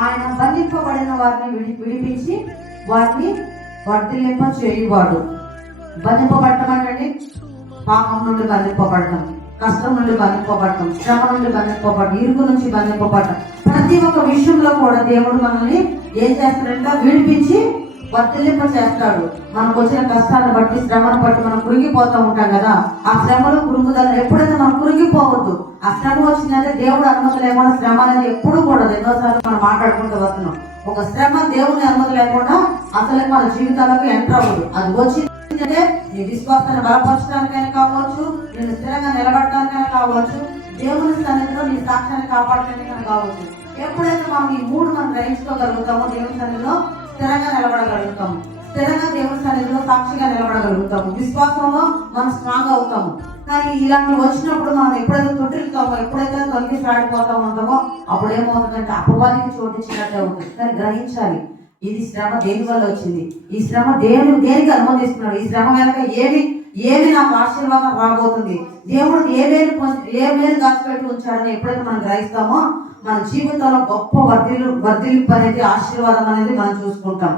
ఆయన బంధింపబడిన వారిని విడిపించి వారిని వర్ధిల్లింప చేయువాడు. బంధింపబడటం అంటే పాపం నుండి బంధింపబడటం, కష్టం నుండి బంధింపబడటం, శ్రమ నుండి బంధింపబడటం, ఇరుకు నుంచి బంధింపబడటం. ప్రతి ఒక్క విషయంలో కూడా దేవుడు మనల్ని ఏం చేస్తాడంటే విడిపించి వర్ధిల్లింప చేస్తాడు. మనకు వచ్చిన కష్టాన్ని బట్టి, శ్రమను బట్టి మనం కురిగిపోతూ ఉంటాం కదా. ఆ శ్రమలు కురుగుదల ఎప్పుడైతే మనం కురిగిపోవద్దు. ఆ శ్రమ వచ్చిందంటే దేవుడు అనుమతి లేకుండా శ్రమ అనేది ఎప్పుడు కూడా, ఎన్నోసార్లు మనం మాట్లాడుకుంటూ వస్తున్నాం, ఒక శ్రమ దేవుని అనుమతి లేకుండా అసలు మన జీవితాలకు ఎంటర్ అవ్వదు. అది వచ్చిందంటే నీ విశ్వాసాన్ని బలపరచడానికైనా కావచ్చు, నేను స్థిరంగా నిలబడటానికైనా కావచ్చు, దేవుని సన్నిధిలో నీ సాక్ష్యాన్ని కాపాడటానికైనా కావచ్చు. ఎప్పుడైతే మనం ఈ మూడు మనం గ్రహించుకోగలుగుతామో దేవుని సన్నిధిలో స్థిరంగా నిలబడగలుగుతాము, స్థిరంగా దేవుని సన్నిధిలో సాక్షిగా నిలబడగలుగుతాము, విశ్వాసంలో మనం స్ట్రాంగ్ అవుతాము. కానీ ఇలాంటి వచ్చినప్పుడు మనం ఎప్పుడైతే తొట్టిల్తామో, ఎప్పుడైతే తొలగిసాడిపోతా ఉంటామో అప్పుడు ఏమవుతుందంటే అపవాదికి చోటిచ్చినట్టే ఉంటుంది. కానీ గ్రహించాలి, ఇది శ్రమ దేని వల్ల వచ్చింది, ఈ శ్రమ దేనికి అనుమతిస్తున్నాడు, ఈ శ్రమ వెనక ఏమి నాకు ఆశీర్వాదం రాబోతుంది, దేవుడు ఏ మేలు దాచిపెట్టి ఉంచాడని ఎప్పుడైతే మనం గ్రహిస్తామో మన జీవితంలో గొప్ప వర్ధిల్లింపు అనేది, ఆశీర్వాదం అనేది మనం చూసుకుంటాం.